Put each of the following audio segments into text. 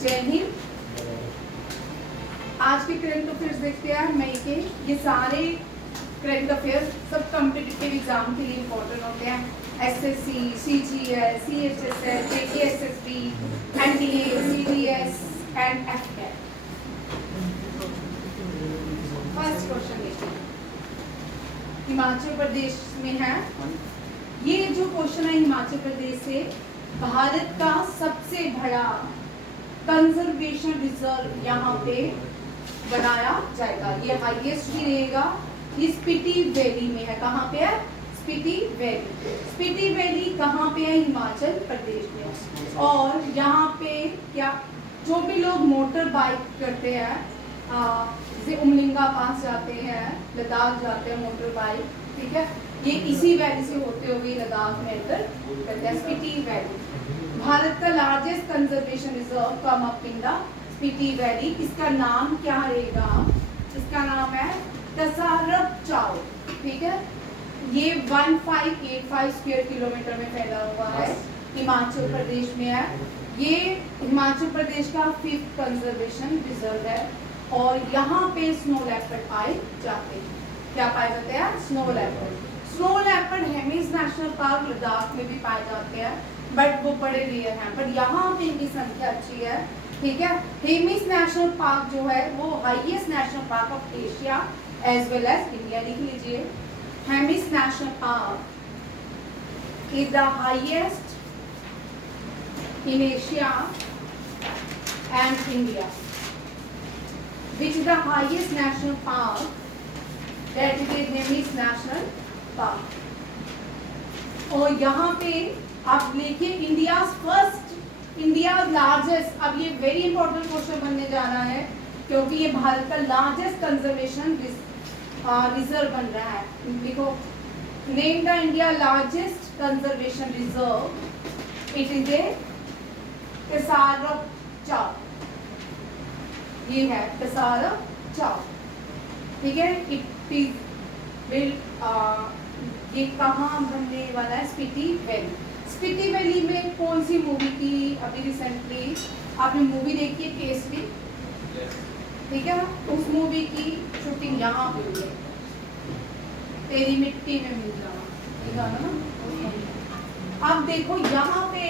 जय हिंद। आज के करंट अफेयर्स देखते हैं मई के। ये सारे करंट अफेयर्स सब कॉम्पिटिटिव एग्जाम के लिए इम्पोर्टेंट होते हैं। SSC, CGL, CHSL, JKSSB, NDA, CDS and AFCAT. First question देखिए, हिमाचल प्रदेश में है। ये जो क्वेश्चन है हिमाचल प्रदेश से, भारत का सबसे बड़ा कंजर्वेशन रिजर्व यहाँ पे बनाया जाएगा। ये हाईएस्ट भी रहेगा। ये स्पीति वैली में है। कहाँ पे है? स्पीति वैली। स्पीति वैली कहाँ पे है? हिमाचल प्रदेश में। और यहाँ पे क्या जो भी लोग मोटर बाइक करते हैं, जैसे उमलिंगा पास जाते हैं, लद्दाख जाते हैं मोटर बाइक, ठीक है, ये इसी वैली से होते हुए लद्दाख में एंटर करते हैं। स्पीति वैली भारत का largest conservation reserve come up in the Spiti valley. इसका नाम क्या रहेगा? इसका नाम है तसारब चाओ, ठीक है। ये 1585 स्क्वायर किलोमीटर में फैला हुआ है, हिमाचल प्रदेश में है। ये हिमाचल प्रदेश का 5th कंजर्वेशन रिजर्व है और यहाँ पे स्नो लेपर्ड पाए जाते हैं। क्या पाए जाते हैं? Snow leopard. Snow leopard Hemis national park Ladakh में भी पाए जाते हैं, बट वो बड़े रेयर हैं। बट यहाँ पे इनकी संख्या अच्छी है, ठीक है। हेमिस नेशनल पार्क जो है वो highest national park of Asia as well as India. लिख लीजिए, Hemis national park is the highest in Asia and India. Which is the highest national park? That is Hemis National Park. और यहाँ पे आप लिखिए इंडिया लार्जेस्ट। अब ये very important question बनने जा रहा है क्योंकि ये भारत का लार्जेस्ट कंजर्वेशन रिजर्व बन रहा है। देखो, name the India largest conservation reserve. It is a Tsarap Chu. ये है तसारब चाओ, ठीक है। इट इज विल ये कहाँ बनने वाला है? स्पीति वैली। स्पीति वैली में कौन सी मूवी की अभी रिसेंटली आपने मूवी देखी है? केसरी, ठीक है। उस मूवी की शूटिंग यहाँ पे हुई है। तेरी मिट्टी में मिल जाना ना। अब देखो यहाँ पे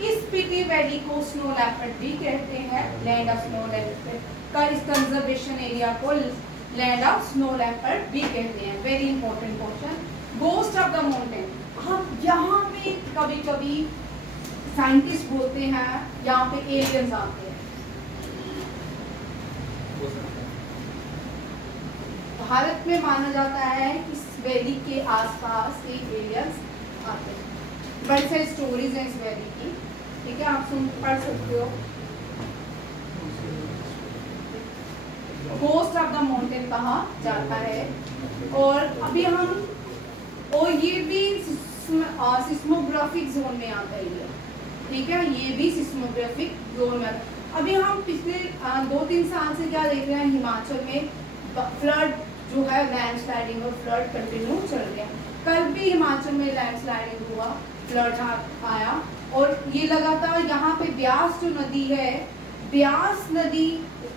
इस स्पीति वैली को स्नो लेपर्ड भी कहते हैं, लैंड ऑफ स्नो लेपर्ड का। इस कंजर्वेशन एरिया को लैंड ऑफ स्नो लेपर्ड भी कहते हैं। Very important question. Ghost of the mountain. हम यहाँ पे कभी कभी साइंटिस्ट बोलते हैं यहाँ पे एलियंस आते हैं। भारत में माना जाता है कि इस वैली के आसपास एक एलियंस आते हैं। बड़ी सारी स्टोरीज हैं इस वैली की, ठीक है, आप पढ़ सकते हो। गोस्ट ऑफ द माउंटेन कहा जाता है। और अभी हम ये भी सिस्मोग्राफिक जोन में आता है ये, ठीक है। ये भी सिस्मोग्राफिक जोन में आता है। अभी हम पिछले 2-3 साल से क्या देख रहे हैं? हिमाचल में फ्लड जो है, लैंडस्लाइडिंग और फ्लड कंटिन्यू चल रहे हैं। कल भी हिमाचल में लैंडस्लाइडिंग हुआ, फ्लड आया। और ये लगातार यहाँ पे ब्यास जो नदी है, ब्यास नदी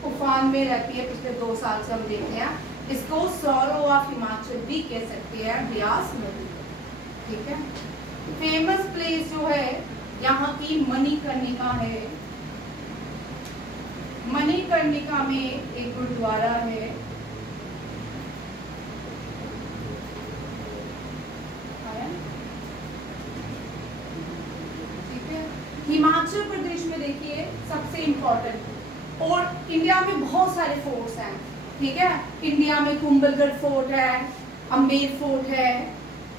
उफान में रहती है। पिछले 2 साल से हम देख रहे हैं। इसको सौरो ऑफ हिमाचल भी कह सकते हैं, ब्यास नदी, ठीक है। फेमस प्लेस जो है यहाँ की मणिकर्णिका है। मणिकर्णिका में एक गुरुद्वारा है, हिमाचल प्रदेश में। देखिए सबसे इम्पोर्टेंट, और इंडिया में बहुत सारे फोर्ट्स हैं, ठीक है। इंडिया में कुंभलगढ़ फोर्ट है, अम्बेर फोर्ट है,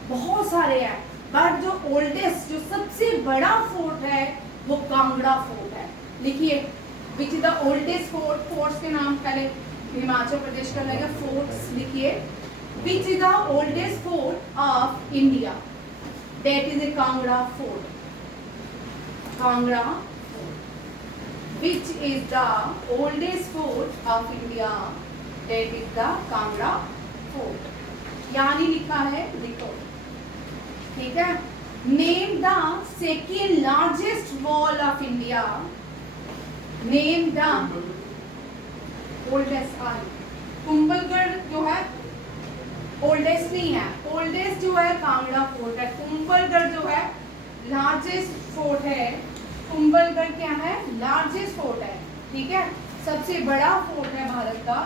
बहुत सारे हैं। बट जो ओल्डेस्ट, जो सबसे बड़ा फोर्ट है वो कांगड़ा फोर्ट है। लिखिए, which is the oldest fort. Forts के नाम पहले हिमाचल प्रदेश का लगेगा। फोर्ट्स लिखिए, which is the oldest fort of India? That is A Kangra fort. Kangra, which is the oldest fort of India? That is the Kangra fort. यहाँ नहीं लिखा है, लिखो, ठीक है। Name the second largest wall of India. Name the oldest I. Kumbhalgarh जो है oldest नहीं है, ओल्डेस्ट जो है कांगड़ा फोर्ट है। कुंभलगढ़ जो है लार्जेस्ट फोर्ट है। कुंभलगढ़ क्या है? लार्जेस्ट फोर्ट है, ठीक है, सबसे बड़ा फोर्ट है भारत का।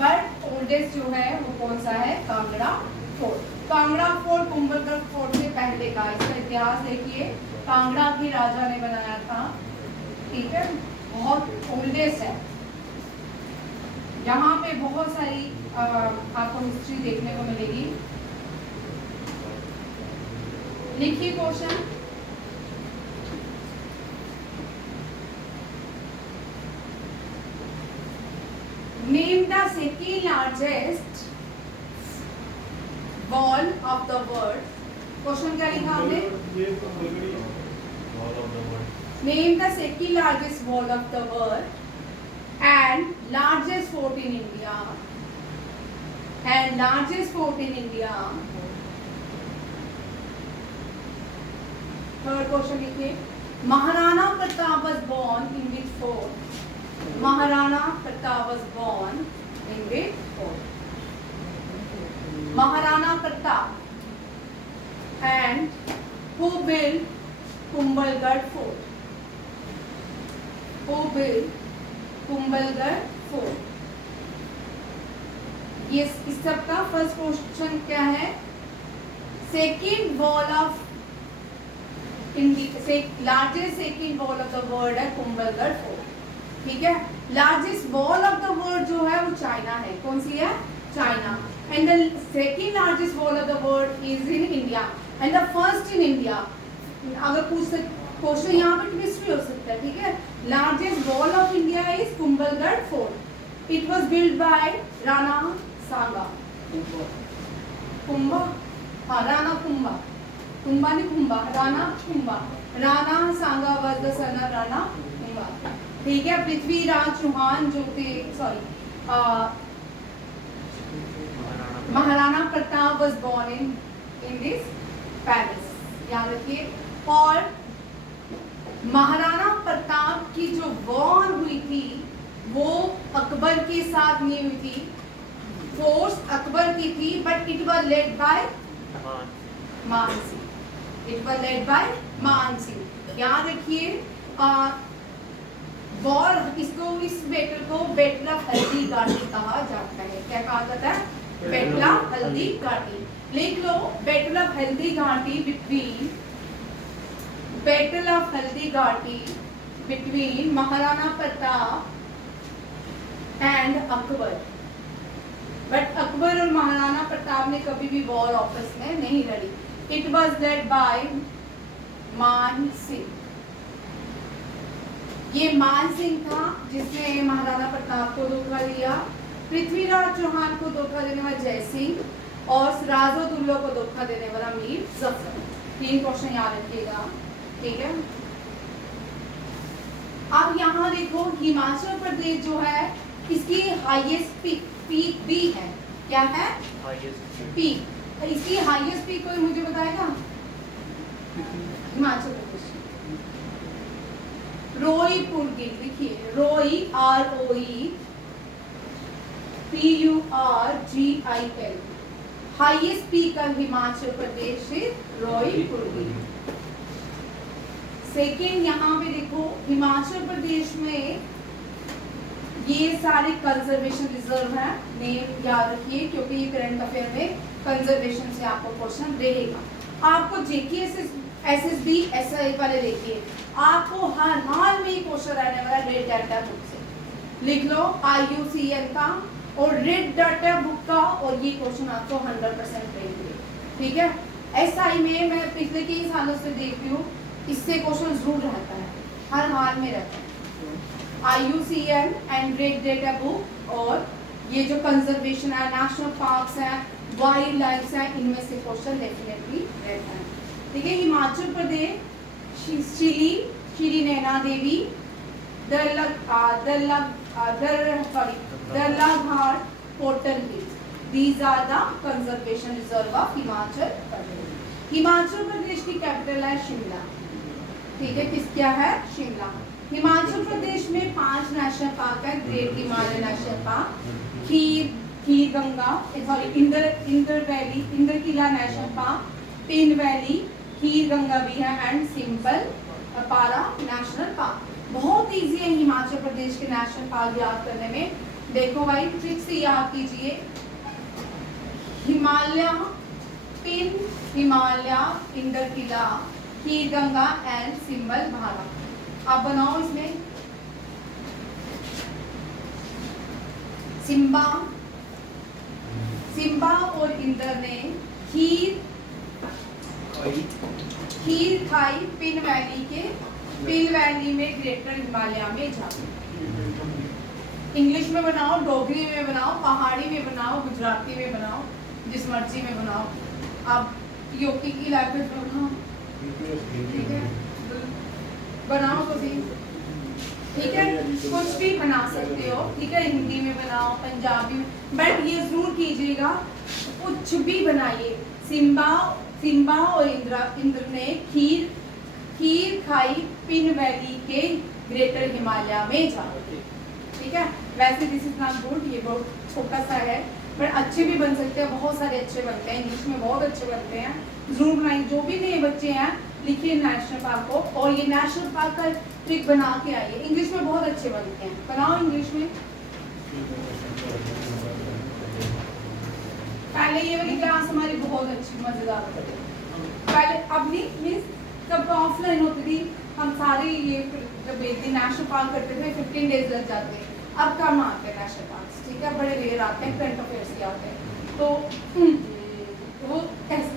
बट ओल्डेस्ट जो है वो कौन सा है? Kangra fort. Kangra fort Kumbhalgarh fort से पहले का, इसका इतिहास देखिए, कांगड़ा के राजा ने बनाया था, ठीक है, बहुत ओल्डेस्ट है। यहाँ पे बहुत सारी आपको हिस्ट्री देखने को मिलेगी। लिखिए question. Name the second largest wall of the world. Question क्या लिखा आपने? Name the second largest wall of the world and largest fort in India, and largest fort in India. Third question लिखिए। Maharana Pratap was born in which fort? Maharana Pratap was born in which fort? Maharana Pratap and who built Kumbhalgarh fort? Who built Kumbhalgarh fort? ये इस सब का first question क्या है? Second wall of India, largest second wall of the world है Kumbhalgarh fort, ठीक है। Largest wall of the world जो है वो चाइना है। कौन सी है? China. And the second largest wall of the world is in India and the first in India. अगर पूछ क्वेश्चन यहाँ पे ट्विस्ट भी हो सकता है, ठीक है। Largest wall of India is Kumbhalgarh fort. It was build by Rana Sanga. Kumbha, हाँ, राणा कुंभा, कुंभा नहीं Kumbha, Rana Kumbha. Rana Sanga was the son of Rana Kumbha, ठीक है। पृथ्वीराज चौहान जो थे, sorry, Maharana Pratap was born in this palace, याद रखिए। और महाराणा प्रताप की जो वॉर हुई थी वो अकबर के साथ नहीं हुई थी। फोर्स अकबर की थी, but it was led by Man Singh. It was led by Man Singh, याद रखिए। वॉर, इसको, इस बैटल को बैटल ऑफ हल्दी घाटी कहा जाता है। क्या कहा जाता है? Battle of Haldi Ghati. लिख लो, battle of Haldi Ghati between, battle of Haldi Ghati between Maharana Pratap and Akbar. But Akbar और महाराणा प्रताप ने कभी भी वॉर आपस में नहीं लड़ी। It was lead by Man Singh. ये मान सिंह था जिसने महाराणा प्रताप को धोखा दिया, पृथ्वीराज चौहान को धोखा देने वाला जय सिंह और राजोदुल्लो को धोखा देने वाला मीर जफर। 3 क्वेश्चन याद रखिएगा, ठीक है। अब यहाँ देखो, हिमाचल प्रदेश जो है इसकी हाईएस्ट पीक भी है। क्या है? पीक। इसकी हाईएस्ट पीक कोई मुझे बताएगा? हिमाचल प्रदेश रोईपुरगिल, लिखिए, Reo, ROE PURGIL। Highest peak of Himachal Pradesh से रोईपुरगिल। सेकेंड, यहाँ पे देखो, हिमाचल प्रदेश में ये सारे कंजर्वेशन रिजर्व हैं। नेम याद रखिए, क्योंकि ये करंट अफेयर में कंजर्वेशन से आपको क्वेश्चन रहेगा। आपको जेके SSB SI वाले देखिए, आपको हर हाल में क्वेश्चन रहने वाला रेड डाटा बुक से। लिख लो IUCN का और रेड डाटा बुक का, और ये क्वेश्चन आपको 100% रहेंगे, ठीक है। SI में मैं पिछले कई सालों से देखती हूँ, इससे क्वेश्चन जरूर रहता है, हर हाल में रहता है। IUCN and red data book, और ये जो कंजर्वेशन है, नेशनल पार्क्स हैं, वाइल्ड लाइफ है, इनमें से क्वेश्चन डेफिनेटली रहता है, ठीक है। Himachal Pradesh, Shri Naina Devi, Darlaghat, Portal Hills, these are the conservation reserve of Himachal Pradesh. Himachal Pradesh की कैपिटल है शिमला, ठीक है। किस क्या है? शिमला। हिमाचल प्रदेश में 5 ग्रेट हिमालय नेशनल पार्क, खीर गंगा सॉरी इंदर वैली, इंदर किला नेशनल पार्क, पिन वैली, खीर गंगा भी है एंड सिंपल पारा नेशनल पार्क। बहुत इजी है हिमाचल प्रदेश के नेशनल पार्क याद करने में। देखो भाई ट्रिक से याद कीजिए, Himalaya, pin, Himalaya, Inder Qila, kheer Ganga and symbol भारा। आप बनाओ इसमें सिम्बा और इंदर ने खीर खाई पिन वैली में ग्रेटर हिमालय में जाकर। इंग्लिश में बनाओ, डोगरी में बनाओ, पहाड़ी में बनाओ, गुजराती में बनाओ, जिस मर्जी में बनाओ। आप यूपी की लैंग्वेज में बनाओ, ठीक है, बनाओ तो भी ठीक है, कुछ भी बना सकते हो, ठीक है, हिंदी में बनाओ, पंजाबी में, बट ये जरूर कीजिएगा कुछ भी बनाइए। सिम्बा और इंद्र ने खीर खाई पिन वैली के ग्रेटर हिमालय में जाकर, ठीक है। वैसे दिस इज नॉट गुड, ये बहुत छोटा सा है, बट अच्छे भी बन सकते हैं, बहुत सारे अच्छे बनते हैं, इंग्लिश में बहुत अच्छे बनते हैं, जरूर बनाइए। जो भी नए बच्चे हैं लिखिए नेशनल पार्क को, और ये नेशनल पार्क का ट्रिक बना के आइए। इंग्लिश में बहुत अच्छे बनते हैं, बनाओ इंग्लिश में। पहले ये वाली क्लास हमारी बहुत अच्छी मजेदार होती थी, पहले अब नहीं मीन्स जब ऑफलाइन होती थी हम सारे ये जब एक दिन नेशनल पार्क करते थे 15 डेज लग जाते हैं। अब कम आते हैं नेशनल पार्क, ठीक है, बड़े रेयर आते हैं, करंट अफेयर्स के आते हैं, तो वो कैसे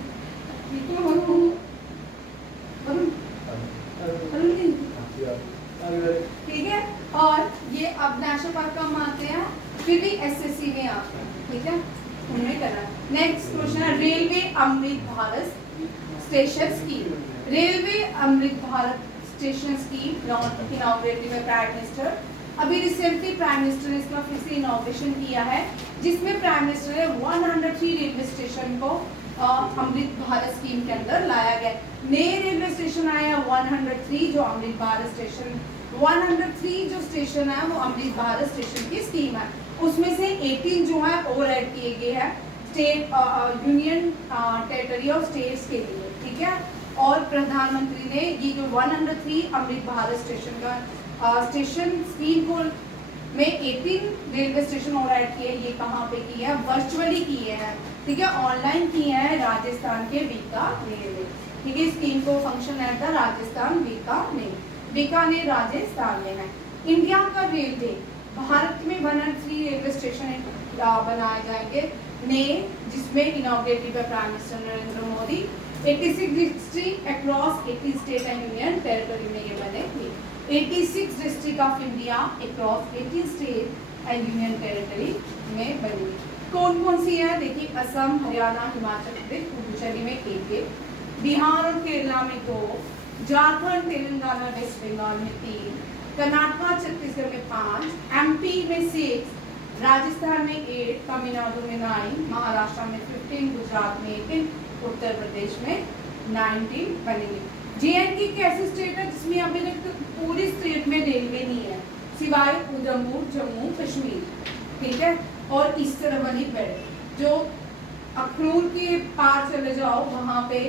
ठीक है। और ये अब नेशनल पार्क कम आते हैं, फिर भी एसएससी में आते हैं, ठीक है, हमने करा। नेक्स्ट क्वेश्चन है railway Amrit Bharat station scheme. Railway Amrit Bharat station scheme inaugurated by prime minister. अभी रिसेंटली प्राइम मिनिस्टर ने इसका फिर से इनॉग्रेशन किया है, जिसमें प्राइम मिनिस्टर ने 103 रेलवे स्टेशन को अमृत भारत स्कीम के अंदर लाया गया। नए रेलवे स्टेशन आए हैं 103 जो अमृत भारत स्टेशन 103 जो स्टेशन है वो अमृत भारत स्टेशन की स्कीम है। उसमें से 18 जो है और ऐड किए गए हैं स्टेट यूनियन टेरिटरी और स्टेट्स के लिए, ठीक है। और प्रधानमंत्री ने ये जो 103 अमृत भारत स्टेशन का स्टेशन स्कीम को में 18 रेलवे स्टेशन और ऐड किए। ये कहाँ पे किए हैं? वर्चुअली किए हैं, ठीक है, ऑनलाइन किए हैं राजस्थान के बीकानेर में, ठीक है। स्कीम को function at the Rajasthan Bikaner Rajasthan में है। इंडिया का रेलवे भारत में 103 रेलवे स्टेशन बनाए जाएंगे नए, जिसमें inaugurated by prime minister Narendra Modi. 86 district across 80 state and union territory में ये बनेंगे। 86 district of India across 80 state and union territory में बनेगी। कौन कौन सी है देखिए, असम, हरियाणा, हिमाचल प्रदेश, पुडुचेरी में 1, बिहार और केरला में 2, झारखंड, तेलंगाना, वेस्ट बंगाल में 3, कर्नाटक, छत्तीसगढ़ में 5, एमपी में 6, राजस्थान में 8, तमिलनाडु में 9, महाराष्ट्र में 15, गुजरात में 18, उत्तर प्रदेश में 19 बनेंगे। जेएनके की ऐसी स्टेट है जिसमें अभी तक पूरी स्टेट में रेलवे नहीं है, सिवाय उधमपुर, जम्मू कश्मीर, ठीक है। और इस तरह वाली बेल्ट जो अखनूर के पार चले जाओ वहाँ पे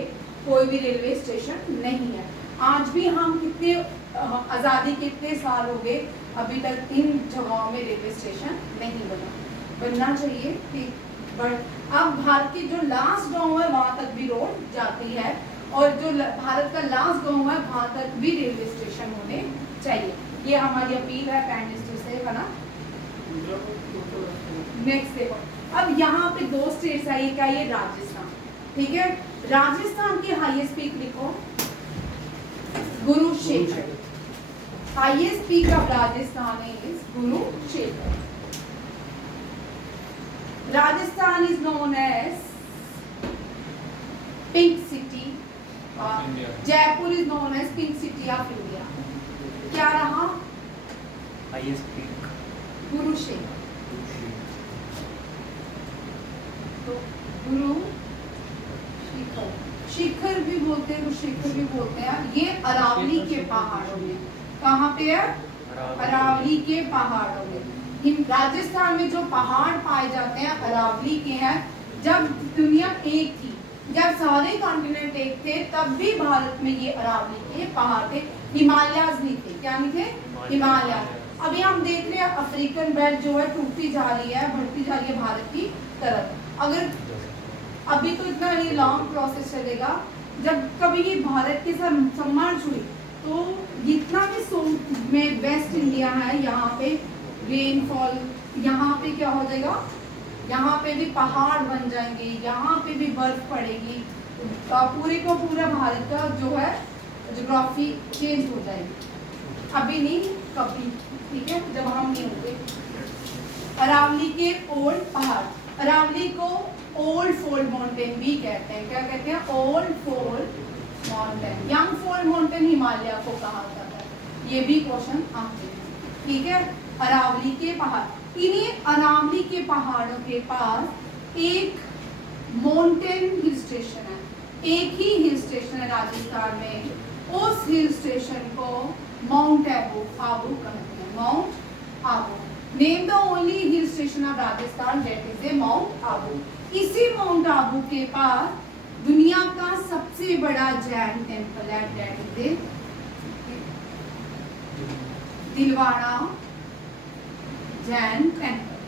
कोई भी रेलवे स्टेशन नहीं है। आज भी हम कितने आज़ादी के इतने साल हो गए, अभी तक इन जगहों में रेलवे स्टेशन नहीं बनना चाहिए, ठीक। बट अब भारत की जो लास्ट गांव है वहाँ तक भी रोड जाती है, और जो भारत का लास्ट गांव है वहाँ तक भी रेलवे स्टेशन होने चाहिए। ये हमारी अपील है प्राइम मिनिस्टर से, है ना। नेक्स्ट देखो, अब यहाँ पे 2 स्टेट्स आई, क्या ये राजस्थान, ठीक है। राजस्थान की हाईएस्ट पीक लिखो Gurukshetra. Highest peak of Rajasthan is Gurukshetra. Rajasthan is known as pink city, Jaipur is known as pink city of India. क्या रहा? Highest peak Gurukshetra. तो गुरु शिखर भी बोलते हैं, शिखर भी बोलते हैं। ये अरावली के पहाड़ों में, कहाँ पे है? अरावली के पहाड़ों में। राजस्थान में जो पहाड़ पाए जाते हैं अरावली के हैं। जब दुनिया एक थी, जब सारे कॉन्टिनेंट एक थे, तब भी भारत में ये अरावली के पहाड़ थे, हिमालयाज नहीं थे। क्या नहीं थे? हिमालय। अभी हम देख रहे हैं अफ्रीकन बेल्ट जो है टूटती जा रही है, बढ़ती जा रही है भारत की तरफ। अगर अभी तो इतना ये लॉन्ग प्रोसेस चलेगा, जब कभी ये भारत के साथ सम्मर्ज हुई तो जितना भी साउथ में वेस्ट इंडिया है, यहाँ पे रेनफॉल, यहाँ पे क्या हो जाएगा, यहाँ पे भी पहाड़ बन जाएंगे, यहाँ पे भी बर्फ पड़ेगी, पूरे को पूरा भारत का जो है ज्योग्राफी चेंज हो जाएगी। अभी नहीं, कभी, ठीक है, जब हम नहीं होंगे। अरावली के ओल्ड पहाड़, अरावली को ओल्ड फोल्ड माउंटेन भी कहते हैं। क्या कहते हैं? Old fold mountain. Young fold mountain Himalaya को कहा जाता है। ये भी क्वेश्चन आते हैं, ठीक है। अरावली के पहाड़, इन्हीं अरावली के पहाड़ों के पास एक माउंटेन हिल स्टेशन है, एक ही हिल स्टेशन है राजस्थान में। उस हिल स्टेशन को माउंट आबू कहते हैं। Mount Abu, name the only hill station of Rajasthan that is a Mount Abu. इसी माउंट आबू के पास दुनिया का सबसे बड़ा जैन टेम्पल है, that is Dilwara Jain temple.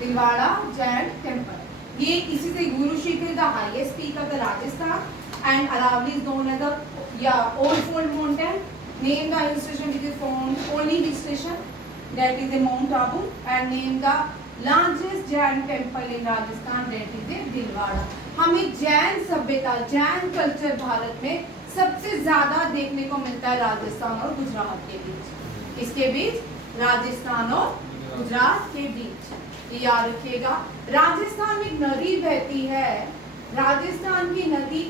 Dilwara Jain temple, ये इसी से Guru Shikhar the highest peak of the Rajasthan and Aravali is known as the old fold mountain. Name the hill station which is found only hill station, that is a Mount Abu, and name the largest Jain temple in Rajasthan, that is a Dilwara। हमें जैन सभ्यता, Jain culture Bharat में सबसे ज्यादा देखने को मिलता है राजस्थान और गुजरात के बीच। इसके बीच, राजस्थान और गुजरात के बीच, याद रखिएगा। राजस्थान में एक नदी बहती है, राजस्थान की नदी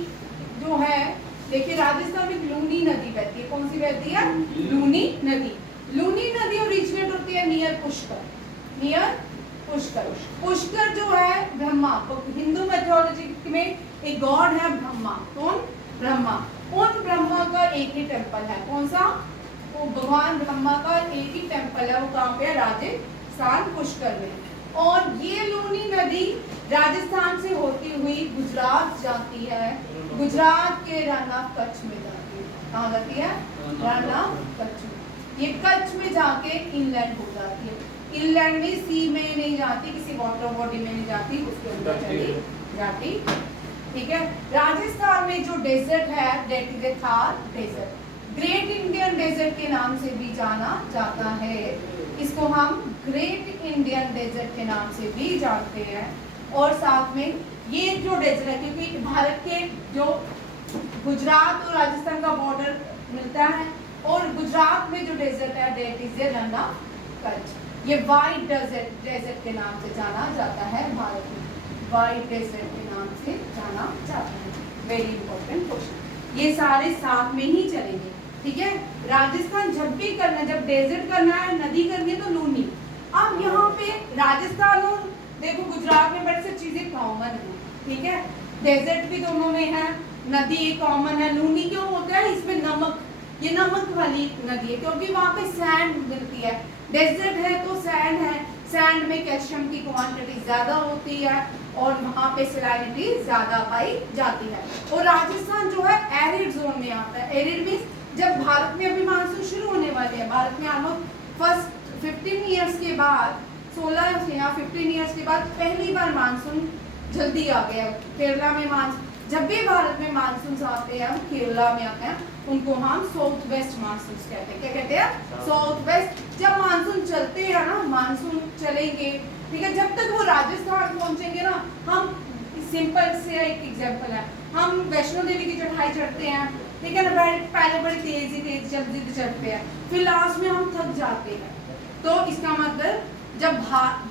जो है, देखिए राजस्थान में लूनी नदी बहती है। कौन सी बहती है? लूनी नदी। लूनी नदी ओरिजिनेट होती है नियर पुष्कर, नियर पुष्कर। पुष्कर जो है ब्रह्मा, हिंदू मैथोलॉजी में एक गॉड है ब्रह्मा। कौन? ब्रह्मा। उन ब्रह्मा का एक ही टेम्पल है। कौन सा? वो भगवान ब्रह्मा का एक ही टेम्पल है। वो कहाँ पे है? राजस्थान, पुष्कर में। और ये लूनी नदी राजस्थान से होती हुई गुजरात जाती है, गुजरात के रन ऑफ कच्छ में जाती है। कहाँ जाती है? रन ऑफ कच्छ में। ये कच्छ में जाके इनलैंड हो जाती है। इनलैंड में सी में नहीं जाती, किसी वाटर बॉडी में नहीं जाती, उसके अंदर चली जाती, ठीक है। राजस्थान में जो डेजर्ट है, that is a Thar desert. Great Indian desert के नाम से भी जाना जाता है। इसको हम ग्रेट इंडियन डेजर्ट के नाम से भी जानते हैं। और साथ में ये जो डेजर्ट है, क्योंकि भारत के जो गुजरात और राजस्थान का बॉर्डर मिलता है, और गुजरात में जो डेजर्ट है that is A run of Kutch. ये वाइट डेजर्ट के नाम से जाना जाता है भारत में, वाइट डेजर्ट के नाम से जाना जाता है। Very important question. ये सारे साथ में ही चलेंगे, ठीक है। राजस्थान जब भी करना है, जब डेजर्ट करना है, नदी करनी है, तो लूनी। अब यहाँ पे राजस्थान और देखो गुजरात में बड़ी सी चीजें कॉमन है, ठीक है। डेजर्ट भी दोनों में है, नदी एक कॉमन है। लूनी क्यों होता है? इसमें नमक, ये नमक वाली नदी है, क्योंकि वहाँ पे सैंड मिलती है। डेजर्ट है तो सैंड है, सैंड में कैल्शियम की क्वांटिटी ज्यादा होती है और वहाँ पे सैलिनिटी ज्यादा पाई जाती है। और राजस्थान जो है एरिड जोन में आता है। एरिड मींस जब भारत में अभी मानसून शुरू होने वाले हैं, भारत में ऑलमोस्ट फर्स्ट 15 ईयर्स के बाद, 16 या 15 ईयर्स के बाद पहली बार मानसून जल्दी आ गया। केरला में मानसून, जब भी भारत में मानसून आते हैं, केरला में आते हैं, उनको हम साउथ वेस्ट मानसून कहते हैं। क्या कहते हैं? South west. जब मानसून चलते हैं ना, मानसून चलेंगे, ठीक है, जब तक वो राजस्थान पहुंचेंगे ना, हम सिंपल से एक एग्जांपल है, हम वैष्णो देवी की चढ़ाई चढ़ते हैं, ठीक है ना, पहले बड़ी तेज जल्दी चढ़ते हैं, फिर लास्ट में हम थक जाते हैं। तो इसका मतलब जब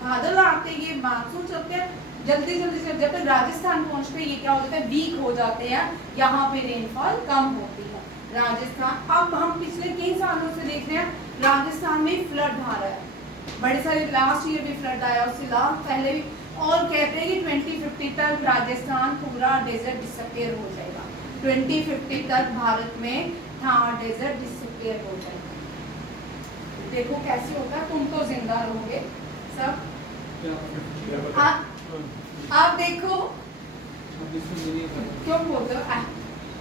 बादल आते हैं, ये मानसून चलते हैं, जल्दी जब तक राजस्थान पहुंचते ये क्या होता है? वीक हो जाते हैं, यहाँ पे रेनफॉल कम होती है। राजस्थान, अब हम पिछले कई सालों से देख रहे हैं राजस्थान में फ्लड आ रहा है, बड़े सारे, लास्ट ईयर भी फ्लड आया, उससे लास्ट पहले भी, और कहते हैं कि 2050 तक राजस्थान पूरा डेजर्ट डिसअपियर हो जाएगा। 2050 तक भारत में थार डेजर्ट डिसअपियर हो जाएगा। देखो कैसे होता है, तुम तो जिंदा रहोगे सब। आप देखो क्यों बोलते हो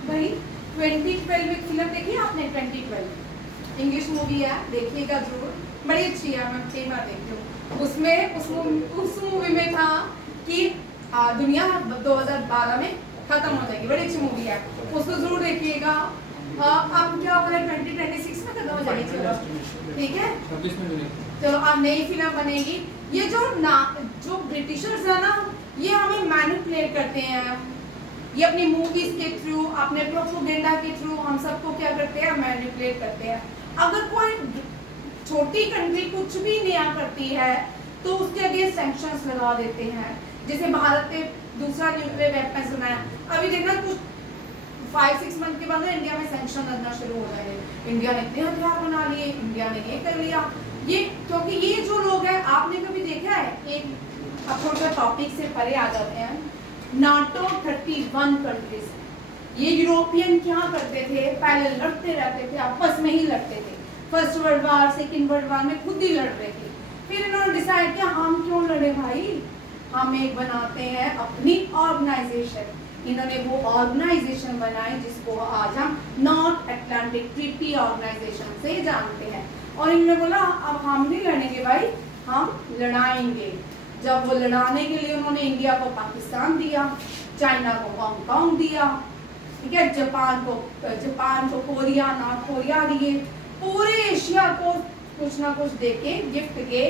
भाई। 2012 एक फिल्म देखी आपने? 2012 इंग्लिश मूवी है, देखिएगा जरूर, बड़ी अच्छी है, मैं कई बार देखती हूँ। उसमें उस मूवी में था कि दुनिया 2012 में खत्म हो जाएगी, बड़ी अच्छी मूवी है, उसको जरूर देखिएगा। अब क्या होगा 2026 में खत्म हो जाएगी, चलो ठीक है, चलो अब नई फिल्म बनेगी। ये जो ब्रिटिशर्स है ना, ये हमें मैनिपुलेट करते हैं, ये अपनी मूवीज के थ्रू, अपने प्रोपेगेंडा के थ्रू हम सबको क्या करते हैं, मैनिपुलेट करते हैं। अगर कोई छोटी कंट्री कुछ भी नया करती है तो उसके अगेंस्ट सैंक्शंस लगा देते हैं। जैसे भारत ने दूसरा न्यूक्लियर वेपन्स बनाया, अभी देखना कुछ 5-6 मंथ के बाद इंडिया में सैंक्शन लगना शुरू हो जाएंगे। इंडिया ने इतने हथियार बना लिए, इंडिया ने ये कर लिया, ये क्योंकि ये जो लोग हैं, आपने कभी देखा है, एक अब थोड़ा टॉपिक से परे आ जाते हैं, नाटो 31 कंट्रीज, ये यूरोपियन क्या करते थे, पहले लड़ते रहते थे, आपस में ही लड़ते थे, first world war second world war में खुद ही लड़ रहे थे। फिर इन्होंने डिसाइड किया हम क्यों लड़े भाई, हम एक बनाते हैं अपनी ऑर्गेनाइजेशन। इन्होंने वो ऑर्गेनाइजेशन बनाई जिसको आज हम नॉर्थ अटलांटिक ट्रीटी ऑर्गेनाइजेशन से जानते हैं। और इन्होंने बोला अब हम नहीं लड़ेंगे भाई, हम लड़ाएंगे। जब वो लड़ाने के लिए उन्होंने इंडिया को पाकिस्तान दिया, चाइना को हांगकांग दिया, ठीक है, जापान को कोरिया, नॉर्थ कोरिया दिए, पूरे एशिया को कुछ ना कुछ देके गिफ्ट के।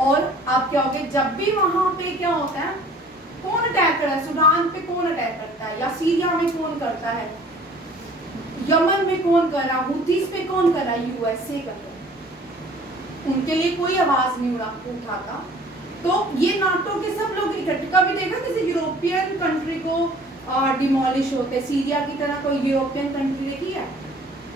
और अब क्या हो गया, जब भी वहां पे क्या होता है, कौन अटैक कर रहा है, सूडान पे कौन अटैक करता है, या सीरिया में कौन करता है, यमन में कौन कर रहा है, हुतीस पे कौन कर रहा है, यूएसए कर रहा है। उनके लिए कोई आवाज नहीं उठाता। तो ये नाटो के सब लोग इकट्ठे, कभी देखा किसी यूरोपियन कंट्री को डिमोलिश होते, सीरिया की तरह कोई यूरोपियन कंट्री देखी है?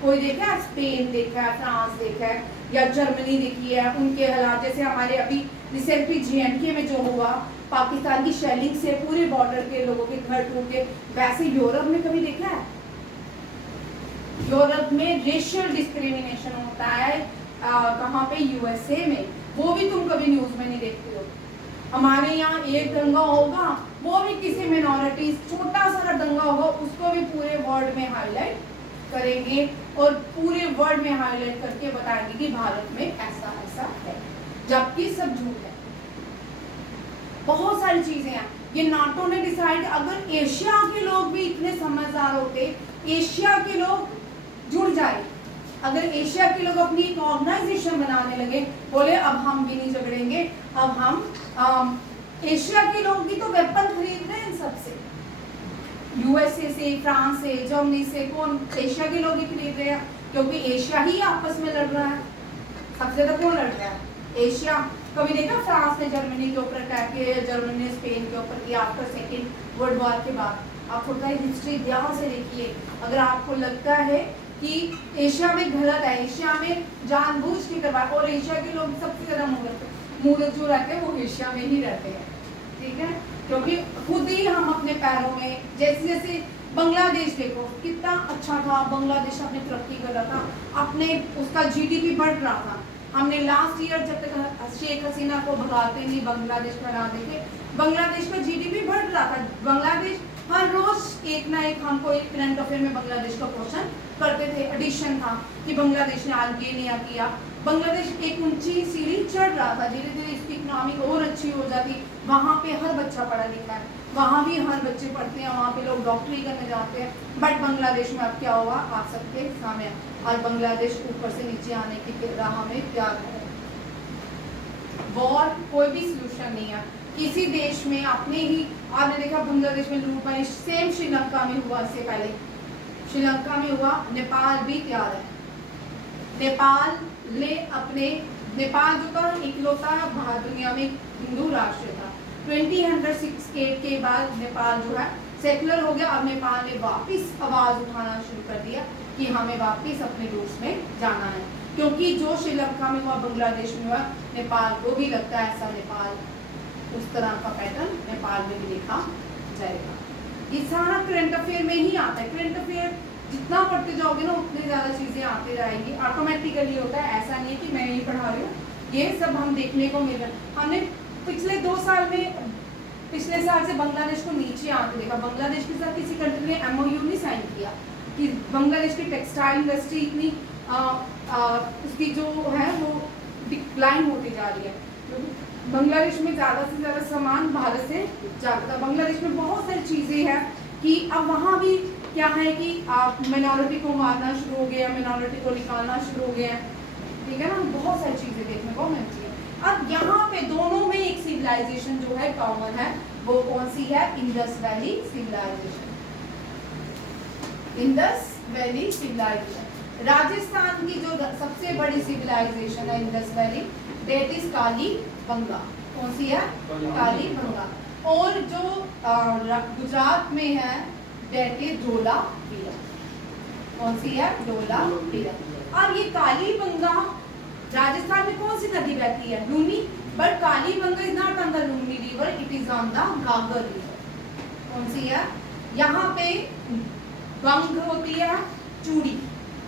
कोई देखा है? स्पेन देखा है, फ्रांस देखा है, या जर्मनी देखी है? उनके हालात जैसे हमारे अभी रिसेंटली JNK में जो हुआ, पाकिस्तान की शेलिंग से पूरे बॉर्डर के लोगों के घर टूटे, वैसे यूरोप में कभी देखा है? यूरोप में रेशियल डिस्क्रिमिनेशन होता है, कहाँ पे, USA में, वो भी तुम कभी न्यूज में नहीं देखते हो। हमारे यहाँ एक दंगा होगा, वो भी किसी मिनॉरिटी, छोटा सा दंगा होगा, उसको भी पूरे वर्ल्ड में हाईलाइट करेंगे और पूरे वर्ल्ड में हाईलाइट करके बताएंगे कि भारत में ऐसा ऐसा है, जबकि सब झूठ है। बहुत सारी चीजें हैं। ये नाटो ने डिसाइड, अगर एशिया के लोग भी इतने समझदार होते, एशिया के लोग जुड़ जाए, अगर एशिया के लोग अपनी एक ऑर्गेनाइजेशन बनाने लगे, बोले अब हम भी नहीं झगड़ेंगे, अब हम एशिया के लोग भी तो वेपन खरीद रहे हैं सबसे, USA से, फ्रांस से, जर्मनी से, कौन, एशिया के लोग ही खरीद रहे हैं, क्योंकि एशिया ही आपस में लड़ रहा है। सबसे ज्यादा कौन लड़ रहा है? एशिया। कभी देखा फ्रांस ने जर्मनी के ऊपर अटैक किया, जर्मनी ने स्पेन के ऊपर किया आफ्टर सेकेंड वर्ल्ड वॉर के बाद? आप थोड़ा हिस्ट्री ध्यान से देखिए। अगर आपको लगता है कि एशिया में गलत है, एशिया में जानबूझ के करवा, और एशिया के लोग सबसे ज्यादा मूर्ख जो रहते हैं वो एशिया में ही रहते हैं, ठीक है, क्योंकि खुद ही हम अपने पैरों में, जैसे जैसे बांग्लादेश देखो कितना अच्छा था, बांग्लादेश अपनी तरक्की कर रहा था, अपने उसका GDP बढ़ रहा था। हमने लास्ट ईयर जब तक शेख हसीना को भगाते नहीं बांग्लादेश में हरा देते, बांग्लादेश का GDP बढ़ रहा था। बांग्लादेश हर रोज एक ना एक हमको एक करंट अफेयर में बांग्लादेश का क्वेश्चन करते थे, एडिशन था कि बांग्लादेश ने आज ये नया किया। बांग्लादेश एक ऊंची सीढ़ी चढ़ रहा था, धीरे धीरे इसकी इकोनॉमी और अच्छी हो जाती। वहाँ पे हर बच्चा पढ़ा लिखा है, वहाँ भी हर बच्चे पढ़ते हैं, वहाँ पे लोग डॉक्टरी करने जाते हैं। बट बांग्लादेश में अब क्या हुआ, आप सबके सामने आज बांग्लादेश ऊपर से नीचे आने की राह में तैयार है। वॉर कोई भी सोल्यूशन नहीं है किसी देश में। अपने ही आपने देखा बांग्लादेश में लूटमारी, सेम श्रीलंका में हुआ, इससे पहले श्रीलंका में हुआ, नेपाल भी तैयार है। नेपाल ने अपने, नेपाल जो था इकलौता दुनिया में हिंदू राष्ट्र था। 2068 के बाद नेपाल जो है सेकुलर हो गया। अब नेपाल ने वापस आवाज उठाना शुरू कर दिया कि हमें वापस अपने रूट्स में जाना है, क्योंकि जो श्रीलंका में हुआ, बांग्लादेश में हुआ, नेपाल को भी लगता है ऐसा नेपाल, उस तरह का पैटर्न नेपाल में भी देखा जाएगा। ये सारा करंट अफेयर में ही आता है। करंट अफेयर जितना पढ़ते जाओगे ना उतनी ज़्यादा चीज़ें आती रहेंगी, ऑटोमेटिकली होता है, ऐसा नहीं है कि मैं ही पढ़ा रही हूँ, ये सब हम देखने को मिल रहा है। हमने पिछले 2 साल में, पिछले साल से बांग्लादेश को नीचे आते देखा। बांग्लादेश के साथ किसी कंट्री ने MOU नहीं साइन किया कि बांग्लादेश की टेक्सटाइल इंडस्ट्री इतनी उसकी जो है वो डिक्लाइन होती जा रही है। बांग्लादेश में ज़्यादा से ज़्यादा सामान भारत से जाता था। बांग्लादेश में बहुत सारी चीज़ें हैं कि अब वहाँ भी क्या है कि आप मिनॉरिटी को मारना शुरू हो गया, मिनॉरिटी को निकालना शुरू हो गया, ठीक है ना, बहुत सारी चीज़ें देखने को मिलती है। अब यहाँ पे दोनों में एक सिविलाइजेशन जो है कॉमन है, वो कौन सी है? Indus valley civilization. Indus valley civilization. Rajasthan की जो सबसे बड़ी सिविलाइजेशन है Indus valley, that is Kalibanga. कौन सी है? कालीबंगा। और जो गुजरात में है डेट इज धोलावीरा। कौन सी है? धोलावीरा। अब ये कालीबंगा, राजस्थान में कौन सी नदी बहती है? Luni. But Kalibanga is not on the Luni river, it is on the Ghaggar river. कौन सी है? यहाँ पे बंग होती है, चूड़ी,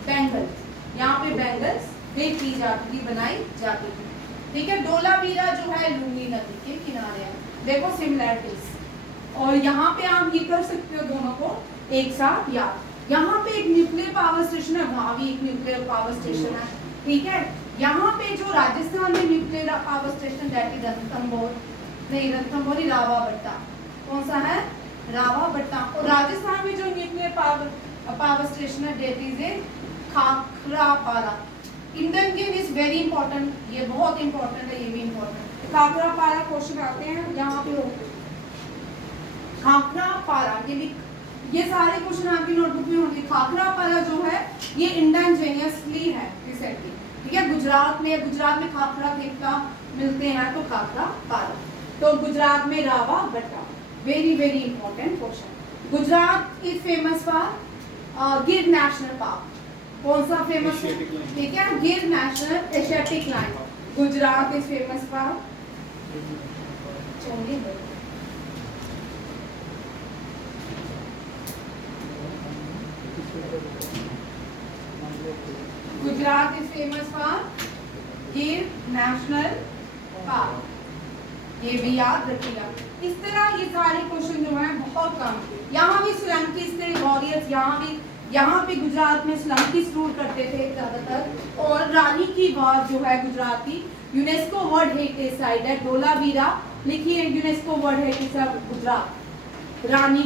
बैंगल्स, यहाँ पे बैंगल्स बेक की जाती थी, बनाई जाती थी, ठीक है। धोलावीरा जो है लूनी नदी के किनारे है। देखो सिमिलैरिटीज, और यहाँ पे आप ये कर सकते हो दोनों को एक साथ याद। यहाँ पे एक न्यूक्लियर पावर स्टेशन है, वहाँ भी एक न्यूक्लियर पावर स्टेशन है, ठीक है। यहाँ पे जो राजस्थान में nuclear power station that is Ranthambore, नहीं रणथंभौर ही रावाबट्टा। कौन सा है? रावाबट्टा। और राजस्थान में जो न्यूक्लियर पावर स्टेशन है that is Khakhrapara. Indian game is very important, ये बहुत इंपॉर्टेंट है, ये भी इंपॉर्टेंट। खाखरापारा क्वेश्चन आते हैं यहाँ पे, खाखरापारा ये सारे क्वेश्चन आपकी नोटबुक में होंगे। खाखरापारा जो है ये इंडिजिनियसली है रिसेंटली, ठीक है। गुजरात में खाखरा देवता मिलते हैं, तो खाखरापारा। तो गुजरात में Rawabatta, very very important question. Gujarat is famous for Gir national park. कौन सा फेमस है? ठीक है, Gir national Asiatic lion. Gujarat is famous for Gujarat is famous for Gir national park, ये भी याद रखिएगा। इस तरह ये सारे क्वेश्चन जो हैं बहुत कम। यहाँ भी सोलंकी वॉरियर्स, यहाँ पे गुजरात में सोलंकी रूल करते थे ज्यादातर। और रानी की वाव जो है गुजरात की यूनेस्को वर्ल्ड हेरिटेज साइट है, धोलावीरा लिखी है UNESCO world heritage site Gujarat. Rani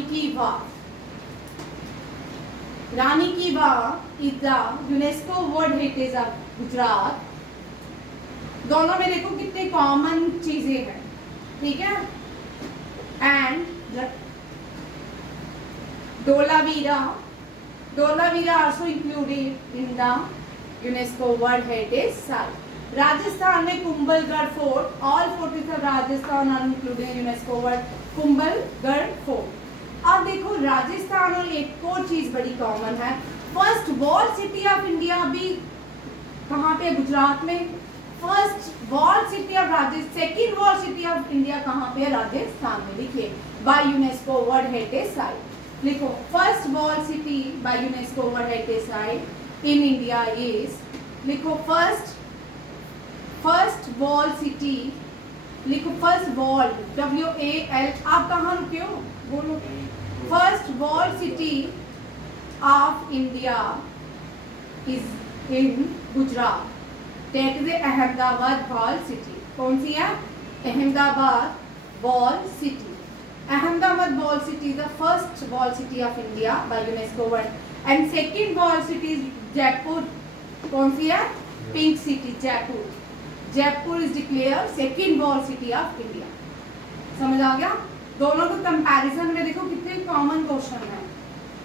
ki Vav is the UNESCO world heritage of Gujarat. दोनों में देखो कितने कॉमन चीजें हैं, ठीक है। And Dolavira also included in the UNESCO World Heritage Site. Rajasthan में Kumbhalgarh fort, all forts of Rajasthan are included in UNESCO World Kumbhalgarh fort. अब देखो राजस्थान और एक और चीज बड़ी कॉमन है, first wall city of India भी कहाँ पे? गुजरात में। First wall city of Rajasthan, second wall city of India कहाँ पे है? राजस्थान में। लिखिए by UNESCO world heritage site. लिखो first wall city by UNESCO world heritage site in India is, लिखो फर्स्ट वॉल सिटी, लिखो फर्स्ट वॉल WAL। आप कहाँ रुके हो? बोलो। First wall city of India is in Gujarat, that is Ahmedabad wall city. कौन सी है? Ahmedabad wall city. Ahmedabad wall city is the first wall city of India by UNESCO World, and second wall city is Jaipur. कौन सी है? Pink city, Jaipur. Jaipur is declared second wall city of India. समझ आ गया? दोनों को comparison में देखो कितने कॉमन क्वेश्चन है।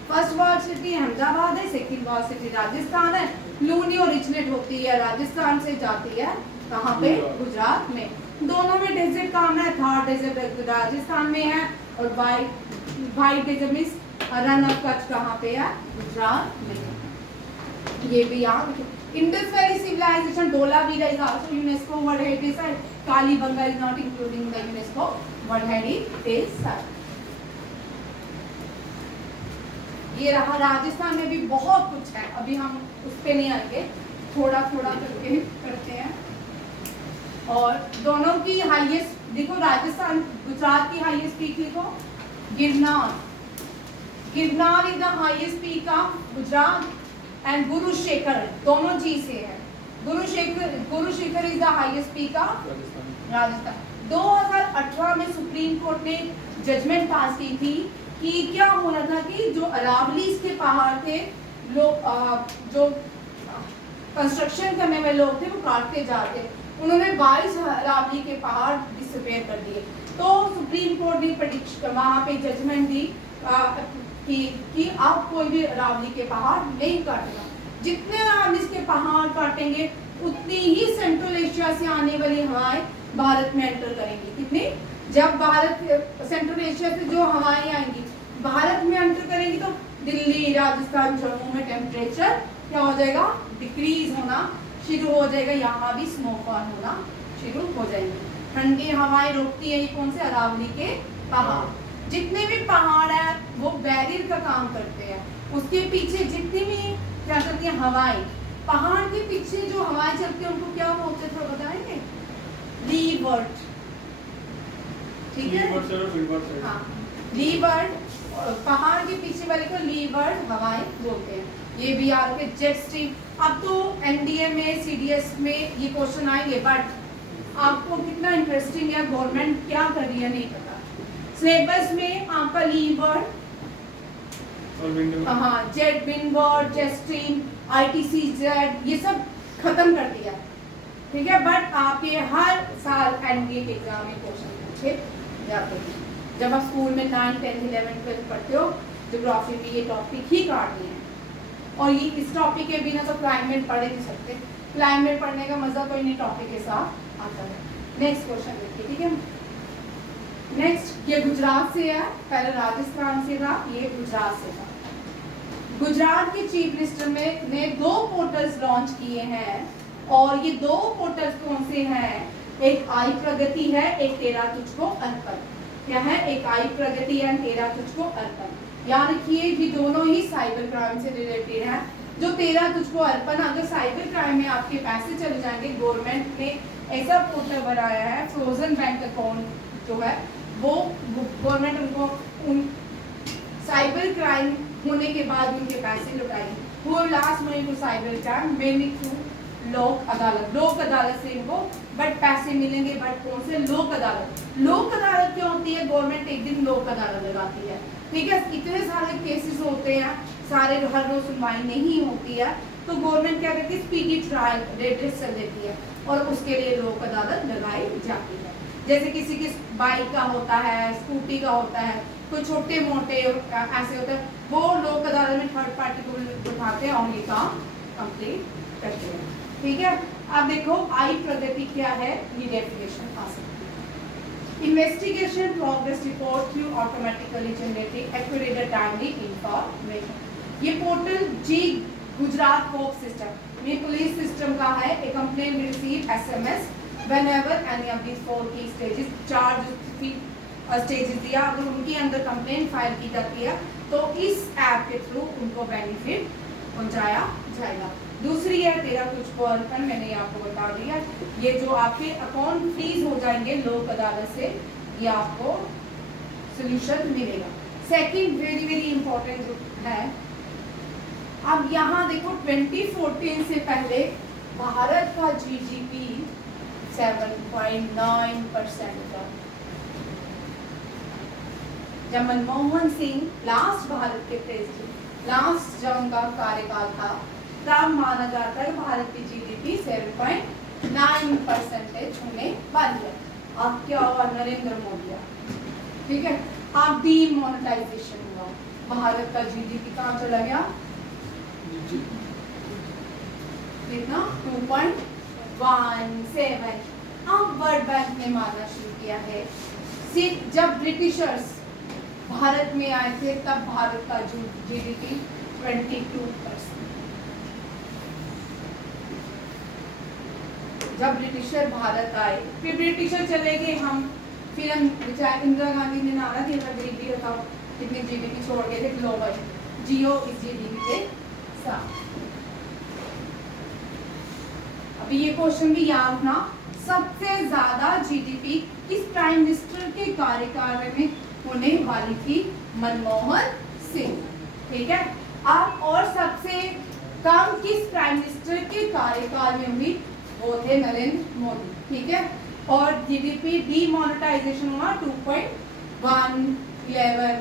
फर्स्ट वॉल सिटी अहमदाबाद है, सेकंड वॉल सिटी राजस्थान है। लूनी ओरिजिनेट होती है राजस्थान से, जाती है कहाँ पे? गुजरात में। दोनों में डेजर्ट कहाँ है? थार डेजर्ट राजस्थान में है, और वाइट डेजर्ट में रन ऑफ कच्छ कहाँ पे है? गुजरात में। ये भी याद रखिए। Indus valley civilization, Dholavira is also UNESCO world heritage site. Kalibanga is not including the UNESCO world heritage site. ये रहा। राजस्थान में भी बहुत कुछ है, अभी हम उस पे नहीं आएंगे, थोड़ा थोड़ा करके करते हैं। और दोनों की हाईएस्ट देखो, राजस्थान गुजरात की हाईएस्ट पीक लिखो Girnar. Girnar is the highest peak of Gujarat and गुरु शेखर दोनों जी से है। गुरु Shekhar is the highest peak of Rajasthan. 2018 में सुप्रीम कोर्ट ने जजमेंट पास की थी कि क्या हो रहा था कि जो अरावलीज के पहाड़ थे, लोग जो कंस्ट्रक्शन करने वाले लोग थे वो काटते जाते, उन्होंने 22 अरावली के पहाड़ डिसअपेयर कर दिए। तो सुप्रीम कोर्ट ने वहाँ पे जजमेंट दी कि आप कोई भी अरावली के पहाड़ नहीं काटेगा। जितने अरावलीज के पहाड़ काटेंगे उतनी ही सेंट्रल एशिया से आने वाली हवाएं भारत में एंटर करेंगी। कितनी? जब भारत सेंट्रल एशिया से जो हवाएं आएंगी भारत में एंटर करेंगी तो दिल्ली, राजस्थान, जम्मू में टेम्परेचर क्या हो जाएगा? डिक्रीज होना शुरू हो जाएगा। यहाँ भी स्नोफॉल होना शुरू हो जाएंगे। ठंडी हवाएं रोकती है ये कौन से? अरावली के पहाड़। जितने भी पहाड़ है वो बैरियर का काम करते हैं। उसके पीछे जितनी भी क्या करती है हवाएं, पहाड़ के पीछे जो हवाएं चलती है उनको क्या बोलते थे बताएंगे? लीवर्ट। ठीक है, हाँ लीवर्ट। पहाड़ के पीछे वाले को लीवर्ट हवाएं बोलते हैं। ये भी आपके जेट स्ट्रीम। अब तो एनडीए में, सीडीएस में ये क्वेश्चन आएंगे, बट आपको कितना इंटरेस्टिंग है, गवर्नमेंट क्या कर रही है नहीं पता। सिलेबस में आपका लीवर्ट, हाँ jet windward, jet stream, ITC jet, ये सब खत्म कर दिया। ठीक है, बट आपके हर साल एनडीए के एग्जाम में क्वेश्चन पूछे जाते हैं। जब आप स्कूल में 9, 10, 11, 12 पढ़ते हो, ज्योग्राफी में ये टॉपिक ही काटनी है। और ये इस टॉपिक के बिना तो क्लाइमेट पढ़ नहीं सकते। क्लाइमेट पढ़ने का मजा तो इन्हीं टॉपिक के साथ आता है। नेक्स्ट क्वेश्चन देखिए, ठीक है। नेक्स्ट ये गुजरात से है, पहले राजस्थान से था, ये गुजरात से था। गुजरात के चीफ मिनिस्टर ने 2 पोर्टल्स लॉन्च किए हैं, और ये 2 पोर्टल्स कौन से हैं? एक आई प्रगति है, एक तेरा तुझको अर्पण। क्या है? एक आई प्रगति है, तेरा तुझको अर्पण। याद रखिए ये दोनों ही साइबर क्राइम से रिलेटेड है। जो तेरा तुझको अर्पण, अगर साइबर क्राइम में आपके पैसे चले जाएंगे, गवर्नमेंट ने ऐसा पोर्टल बनाया है, फ्रोजन बैंक अकाउंट जो है वो गवर्नमेंट उनको उन साइबर क्राइम होने के बाद उनके पैसे लौटाएगी। वो last money to cyber crime mainly through Lok Adalat. लोक अदालत से इनको बट पैसे मिलेंगे, बट कौन से? लोक अदालत। लोक अदालत क्या होती है? गवर्नमेंट एक दिन लोक अदालत लगाती है। ठीक है, इतने सारे केसेस होते हैं, सारे हर रोज सुनवाई नहीं होती है, तो गवर्नमेंट क्या करती है? स्पीडी ट्रायल रेजिस्टर देती है और उसके लिए लोक अदालत लगाई जाती है। जैसे किसी की बाइक का होता है, स्कूटी का होता है, कोई छोटे मोटे ऐसे होते हैं, वो लोक अदालत में थर्ड पार्टी को उठाते हैं और ये काम कंप्लीट करते हैं। ठीक है, अब देखो आई प्रगति क्या है, ये डेफिनेशन आ सकती है। Investigation progress report through automatically generating accurate and timely information. ये portal G Gujarat cop system, ये पुलिस सिस्टम का है। A complaint will receive SMS whenever any of these 4 की स्टेजेस, 4 स्टेजेस दिया, अगर उनके अंदर कंप्लेंट फाइल की जाती है तो इस ऐप के थ्रू उनको बेनिफिट पहुंचाया जाएगा। दूसरी है तेरा तुझको अर्पण, मैंने आपको बता दिया। ये जो आपके अकाउंट फ्रीज हो जाएंगे लोक अदालत से, ये आपको सोल्यूशन मिलेगा। सेकंड वेरी वेरी इंपॉर्टेंट है, अब यहाँ देखो 2014 से पहले भारत का जीडीपी 7.9% था। जब मनमोहन सिंह लास्ट भारत के प्रेसिडेंट, लास्ट जब उनका कार्यकाल था, तब माना जाता है भारत की जीडीपी 7.9% होने वाली है। अब क्या हुआ? नरेंद्र मोदी आ, ठीक है, अब डीमोनेटाइजेशन हुआ, भारत का जीडीपी कहाँ चला गया? कितना? 2.17। अब वर्ल्ड बैंक ने मानना शुरू किया है। जब ब्रिटिशर्स भारत में आए थे तब भारत का जीडीपी 22%। जब ब्रिटिशर भारत आए, फिर ब्रिटिशर चले गए, फिर हम इंदिरा गांधी ने नारा दिया था गरीबी हटाओ, कितनी जीडीपी छोड़ गए थे ग्लोबल। जियो इस जीडीपी के साथ। अभी ये क्वेश्चन भी याद रखना, सबसे ज्यादा जीडीपी किस प्राइम मिनिस्टर के कार्यकाल में होने वाली थी? मनमोहन सिंह। ठीक है। अब और सबसे कम किस प्राइम मिनिस्टर के कार्यकाल में हुई? वो थे नरेंद्र मोदी। ठीक है। और जीडीपी डीमोनेटाइजेशन हुआ 2.111।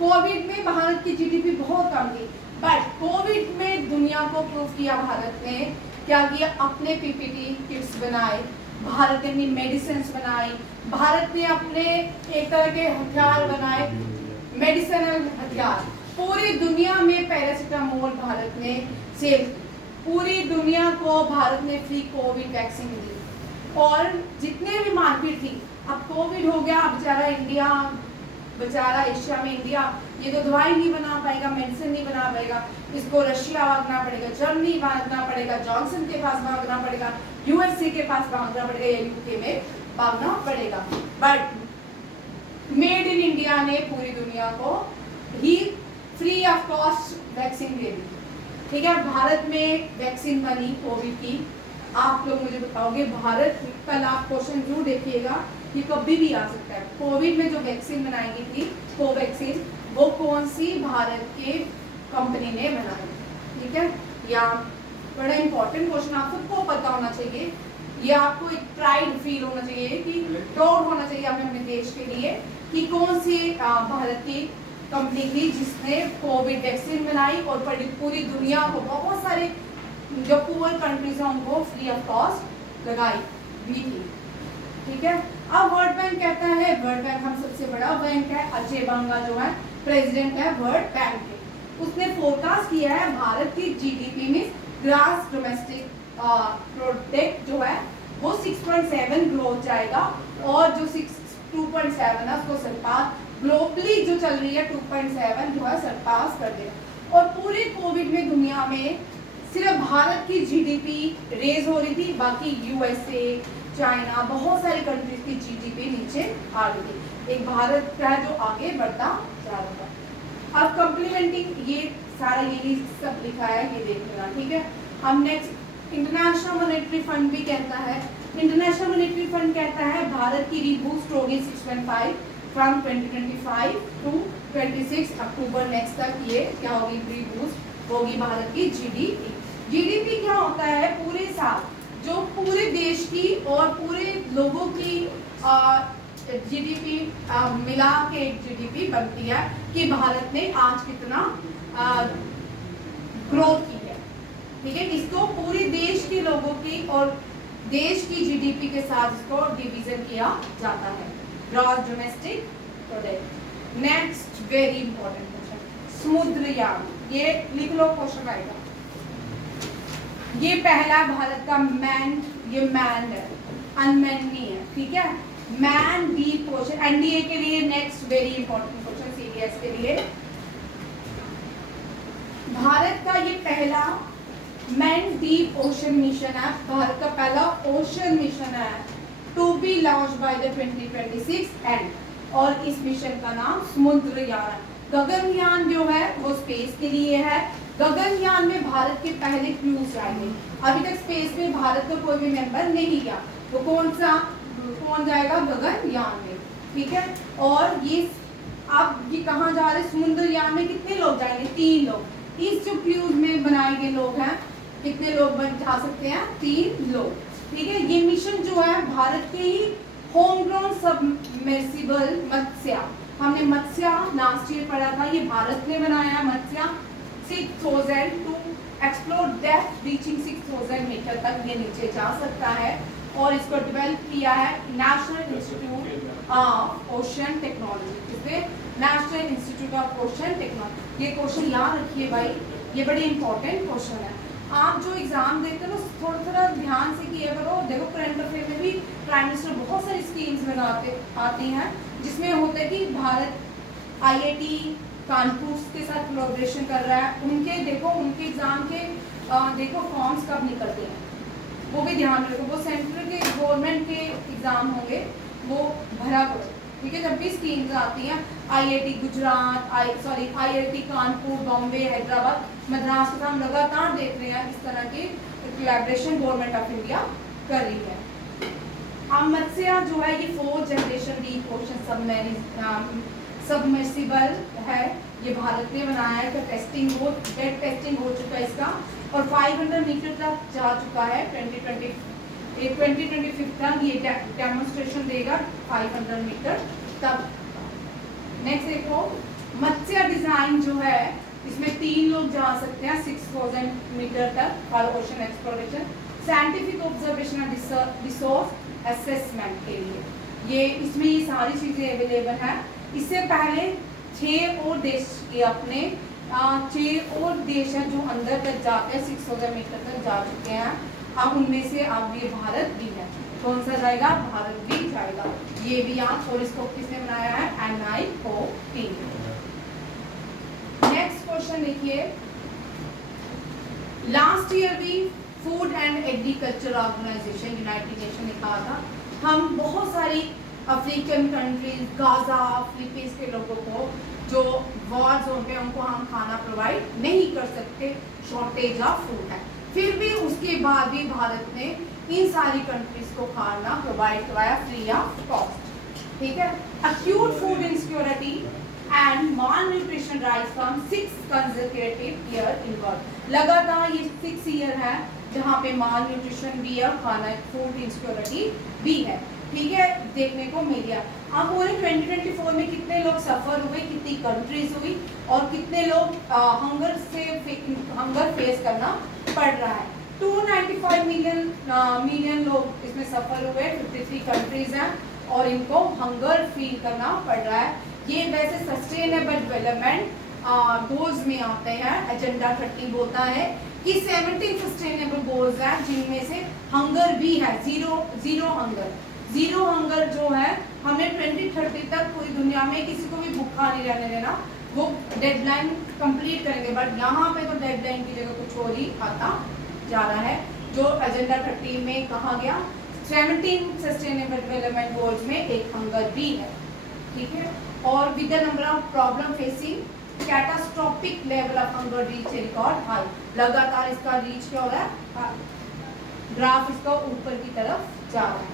कोविड में भारत की जीडीपी बहुत कम थी, बट कोविड में दुनिया को प्रूव किया भारत ने क्या किया? अपने पीपीटी किट्स बनाए, भारत ने अपनी मेडिसिन बनाई, भारत ने अपने एक तरह के हथियार बनाए, मेडिसिनल हथियार। पूरी दुनिया में पैरासीटामोल भारत ने सेल, पूरी दुनिया को भारत ने फ्री कोविड वैक्सीन दी। और जितने भी मार्केट थी, अब कोविड हो गया, बेचारा इंडिया, बेचारा एशिया में इंडिया ये तो दवाई नहीं बना पाएगा, मेडिसिन नहीं बना पाएगा, इसको रशिया भागना पड़ेगा, जर्मनी भागना पड़ेगा, जॉनसन के पास भागना पड़ेगा, यूएसए के पास भागना पड़ेगा, या यूके में भागना पड़ेगा। बट मेड इन इंडिया ने पूरी दुनिया को ही फ्री ऑफ कॉस्ट वैक्सीन दे दी। ठीक है। भारत में वैक्सीन बनी कोविड की। आप लोग मुझे बताओगे, भारत, कल आप क्वेश्चन जरूर देखिएगा, ये कभी भी आ सकता है। कोविड में जो वैक्सीन बनाई गई थी कोवैक्सीन, वो कौन सी भारत के कंपनी ने बनाई? ठीक है। या बड़ा इंपॉर्टेंट क्वेश्चन, आप सबको पता होना चाहिए, ये आपको एक प्राइड फील होना चाहिए कि प्राउड होना चाहिए अपने देश के लिए कि कौन सी भारत की कंपनी थी जिसने कोविड वैक्सीन बनाई और पूरी दुनिया को, बहुत सारे जो पुअर कंट्रीज हैं उनको फ्री ऑफ कॉस्ट लगाई भी थी। ठीक है। अब वर्ल्ड बैंक कहता है, वर्ल्ड बैंक हम सबसे बड़ा बैंक है, अजय बंगा जो है प्रेसिडेंट है वर्ल्ड बैंक के, उसने फोरकास्ट किया है भारत की जीडीपी में ग्रॉस डोमेस्टिक प्रोडक्ट जो है वो 6.7 ग्रोथ जाएगा, और जो 2.7 है उसको सरपास, ग्लोबली जो चल रही है 2.7 जो है सरपास कर देगा। और पूरे कोविड में दुनिया में सिर्फ भारत की जीडीपी रेज हो रही थी, बाकी यूएसए, चाइना, बहुत सारी कंट्रीज की जीडीपी नीचे आ रही थी। एक भारत का जो आगे बढ़ता जा रहा था। अब कम्प्लीमेंटिंग ये सारा ये सब लिखा है, ये देख लेना। ठीक है। अब नेक्स्ट इंटरनेशनल मॉनेटरी फंड भी कहता है, इंटरनेशनल मॉनेटरी फंड कहता है भारत की रीबूस्ट होगी 6.5 फ्रॉम 2025 टू 26 अक्टूबर नेक्स्ट तक। ये क्या होगी? रीबूस्ट होगी भारत की जीडीपी। जीडीपी क्या होता है? पूरे साल जो पूरे देश की और पूरे लोगों की जीडीपी मिला के एक जीडीपी बनती है कि भारत ने आज कितना ग्रोथ की है। ठीक है। इसको पूरे देश के लोगों की और देश की जीडीपी के साथ इसको डिवीजन किया जाता है, gross domestic product. Next very important question, Samudrayaan. ये लिख लो, क्वेश्चन आएगा। ये पहला भारत का मैन, ये मैन है, अनमैन नहीं है। ठीक है। मैन डीप क्वेश्चन एनडीए के लिए। Next very important question CDS के लिए, भारत का ये पहला मैन डीप ओशन मिशन है, भारत का पहला ओशन मिशन है, to be launch by the 2026 end, और इस मिशन का नाम समुद्रयान है। गगनयान जो है वो स्पेस के लिए है। गगनयान में भारत के पहले क्रूज जाएंगे। अभी तक स्पेस में भारत का कोई भी मेंबर नहीं गया, वो कौन जाएगा? गगनयान में। ठीक है। और ये अब ये कहाँ जा रहे हैं? समुद्रयान में कितने लोग जाएंगे? 3 लोग। इस जो क्रूज में बनाए गए लोग हैं, कितने लोग जा सकते हैं? 3 लोग। ठीक है। ये मिशन जो है भारत के ही होम ग्रोन सबमर्सिबल मत्स्या, हमने मत्स्या लास्ट ईयर पढ़ा था, ये भारत ने बनाया है Matsya 6000 to explore depth reaching 6000 metre तक ये नीचे जा सकता है, और इसको डेवलप किया है national institute of ocean technology. जिसमें national institute of ocean technology. ये क्वेश्चन याद रखिए भाई, ये बड़े इंपॉर्टेंट क्वेश्चन है। आप जो एग्जाम देते हो थोड़ा थोड़ा ध्यान से किया करो। देखो करंट अफेयर में भी प्राइम मिनिस्टर बहुत सारी स्कीम्स बनाते आती हैं, जिसमें होता है कि भारत आईआईटी कानपुर के साथ कोलैबोरेशन कर रहा है। उनके देखो, उनके एग्जाम के देखो फॉर्म्स कब निकलते हैं, वो भी ध्यान रखो। वो सेंट्रल के गवर्नमेंट के एग्जाम होंगे, वो भरा करो। ठीक है, जब भी स्कीम्स आती हैं आईआईटी गुजरात, आईआईटी कानपुर, बॉम्बे, हैदराबाद, मद्रास का हम लगातार देख रहे हैं इस तरह की कोलैबोरेशन गवर्नमेंट ऑफ इंडिया कर रही है। अब मत्स्य जो है ये 4th generation deep ocean submersible है, ये भारत ने बनाया है, तो टेस्टिंग हो चुका है इसका और 500 मीटर तक जा चुका है। 2025 तक ये डेमोन्स्ट्रेशन देगा 500 मीटर तक। नेक्स्ट देखो मत्स्य डिजाइन जो है इसमें 3 लोग जा सकते हैं 6000 मीटर तक for ocean exploration, scientific observation और रिसोर्स असेसमेंट के लिए ये इसमें ये सारी चीजें अवेलेबल हैं। इससे पहले 6 और देश के अपने 6 और देश हैं जो अंदर तक जाते हैं 6000 मीटर तक जा चुके हैं। अब उनमें से अब ये भारत भी है, कौन सा जाएगा? भारत भी जाएगा। ये भी यहाँ और इसको किसने बनाया है? NIOT। नेक्स्ट क्वेश्चन देखिए, लास्ट ईयर भी food and agriculture organisation united nation ने कहा था हम बहुत सारी अफ्रीकन कंट्रीज, गाजा, फिलीपींस के लोगों को जो वॉर जोन पे उनको हम खाना प्रोवाइड नहीं कर सकते, शॉर्टेज ऑफ फूड है। फिर भी उसके बाद भी भारत ने इन सारी कंट्रीज को खाना प्रोवाइड करवाया फ्री ऑफ कॉस्ट। ठीक है, acute food insecurity and mall nutrition rise from 6 consecutive year in world. लगातार ये 6 ईयर है जहाँ पे माल न्यूट्रिशन भी है, खाना फूड इनसिक्योरिटी भी है। ठीक है, देखने को मिल गया। अब पूरे 2024 में कितने लोग सफर हुए, कितनी कंट्रीज हुई और कितने लोग हंगर फेस करना पड़ रहा है। 295 मिलियन लोग इसमें सफर हुए, 53 कंट्रीज हैं और इनको हंगर फील करना पड़ रहा है। ये वैसे सस्टेनेबल डेवलपमेंट गोल्स में आते हैं। एजेंडा 30 बोलता है कि 17 सस्टेनेबल गोल्स हैं जिनमें से हंगर भी है, जीरो हंगर जो है हमें 2030 तक पूरी दुनिया में किसी को भी भूखा नहीं रहने देना, वो डेडलाइन कंप्लीट करेंगे। बट यहाँ पे तो डेडलाइन की जगह कुछ और ही आता जा रहा है। जो एजेंडा 30 में कहा गया 17 सस्टेनेबल डेवलपमेंट गोल्स में एक हंगर भी है। ठीक है, और with the number of problem facing catastrophic level of hunger reach record high. लगातार इसका रीच क्या हो रहा है? ग्राफ इसका ऊपर की तरफ जा रहा है।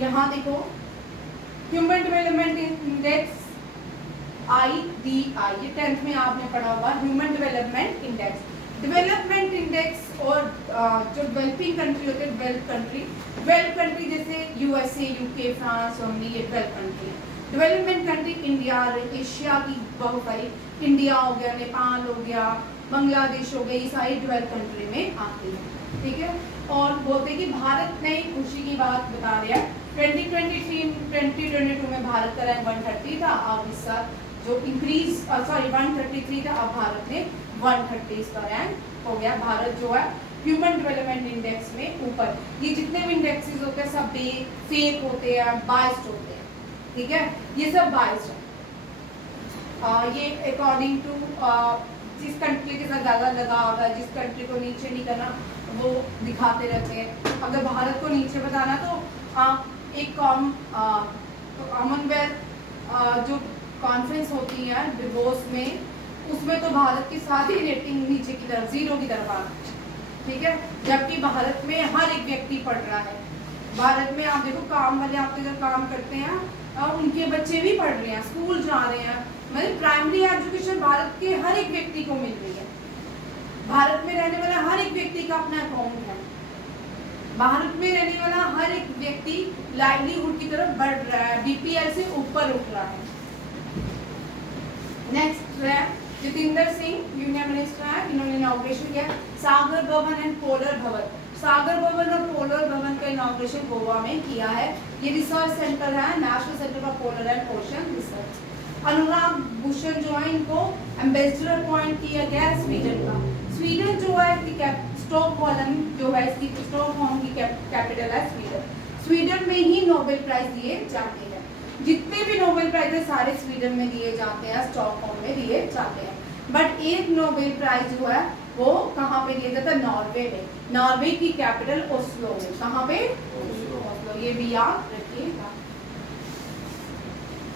यहाँ देखो ह्यूमन डेवलपमेंट इंडेक्स IDI, ये 10th में आपने पढ़ा होगा। ह्यूमन डेवलपमेंट इंडेक्स और जो डेवलपिंग कंट्री होते हैं, डेवलप्ड कंट्री जैसे USA, UK, फ्रांस, जर्मनी, ये developed country. Development country India, Asia की बहुत सारी, इंडिया हो गया, नेपाल हो गया, बांग्लादेश हो गया, ये सारी डेवलप्ड कंट्री में आती है। ठीक है, और बोलते हैं कि भारत ने खुशी की बात बता दिया 2022 में भारत का रैंक 130 था। अब इस साल जो 133 था, अब भारत ने 130 का रैंक हो गया। भारत जो है ह्यूमन डेवलपमेंट इंडेक्स में ऊपर। ये जितने भी इंडेक्सेस होते हैं सब फेक होते हैं, बाइस्ड होते हैं। ठीक है, ये सब बाइस्ड है। ये अकॉर्डिंग टू जिस कंट्री के साथ ज़्यादा लगाव होता है, जिस कंट्री को नीचे नहीं करना वो दिखाते रहते हैं। अगर भारत को नीचे बताना तो एक कॉमनवेल्थ जो कॉन्फ्रेंस होती है डिवोर्स में, उसमें तो भारत की सारी रेटिंग नीचे की तरफ, 0 की तरफ आ रही है। ठीक है, जबकि भारत में हर एक व्यक्ति पढ़ रहा है। भारत में आप देखो काम वाले आपके घर काम करते हैं और उनके बच्चे भी पढ़ रहे हैं, स्कूल जा रहे हैं। मतलब प्राइमरी एजुकेशन भारत के हर एक व्यक्ति को मिल रही है। भारत में रहने वाला हर एक व्यक्ति का अपना अकाउंट है। भारत में रहने वाला हर एक व्यक्ति लाइवलीहुड की तरफ बढ़ रहा है, BPL से ऊपर उठ रहा है। नेक्स्ट है जितेंद्र सिंह, यूनियन मिनिस्टर है, इन्होंने इनॉग्रेशन किया सागर भवन एंड पोलर भवन। सागर भवन और पोलर भवन का इनॉग्रेशन गोवा में किया है। ये रिसर्च सेंटर है, national center for polar and ocean research. Anurag Bhushan जो है इनको एम्बेसडर अपॉइंट किया गया है स्वीडन का। स्वीडन जो है स्टॉकहोल्म जो है इसकी स्टॉकहोल्म की कैपिटल है स्वीडन। स्वीडन में ही नोबेल प्राइज दिए जाते हैं। जितने भी नोबेल प्राइज है सारे स्वीडन में दिए जाते हैं, स्टॉकहोल्म में दिए जाते हैं। बट एक नोबेल प्राइज जो है वो कहाँ पे दिया जाता है? नॉर्वे में। नॉर्वे की कैपिटल ओस्लो में। कहाँ पे? ओस्लो। ये भी याद रखिएगा।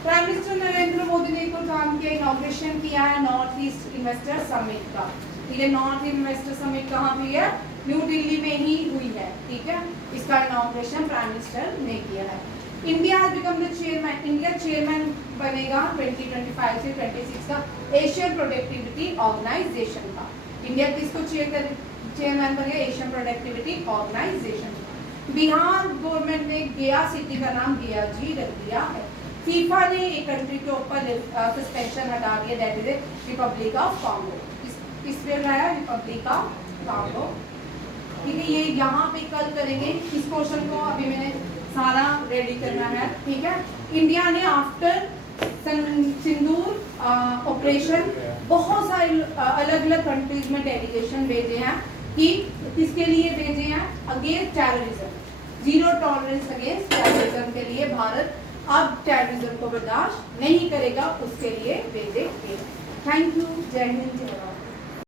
प्राइम मिनिस्टर नरेंद्र मोदी ने को काम किया, इनॉग्रेशन किया है नॉर्थ ईस्ट इन्वेस्टर समिट का। ठीक है, नॉर्थ इन्वेस्टर समिट कहाँ हुई है? न्यू दिल्ली में ही हुई है। ठीक है, इसका इनॉग्रेशन प्राइम मिनिस्टर ने किया है। India has become the chairman, India chairman बनेगा 2025 से 26 का एशियन प्रोडक्टिविटी ऑर्गेनाइजेशन का। इंडिया किसको चेयरमैन बनेगा? एशियन प्रोडक्टिविटी ऑर्गेनाइजेशन का। बिहार गवर्नमेंट ने गया सिटी का नाम गया जी रख दिया है। फीफा ने एक कंट्री के ऊपर सस्पेंशन हटा दिया, that is Republic of Congo. किस पे लगाया? Republic of Congo. ठीक है, ये यहाँ पे कल करेंगे इस क्वेश्चन को, अभी मैंने सारा रेडी करना है। ठीक है, इंडिया ने आफ्टर सिंदूर ऑपरेशन बहुत सारे अलग अलग कंट्रीज में डेलीगेशन भेजे हैं कि किसके लिए भेजे हैं? Against terrorism, zero tolerance against terrorism के लिए भारत अब टेररिज्म को बर्दाश्त नहीं करेगा, उसके लिए भेजे गए। थैंक यू, जय हिंद, जय भारत।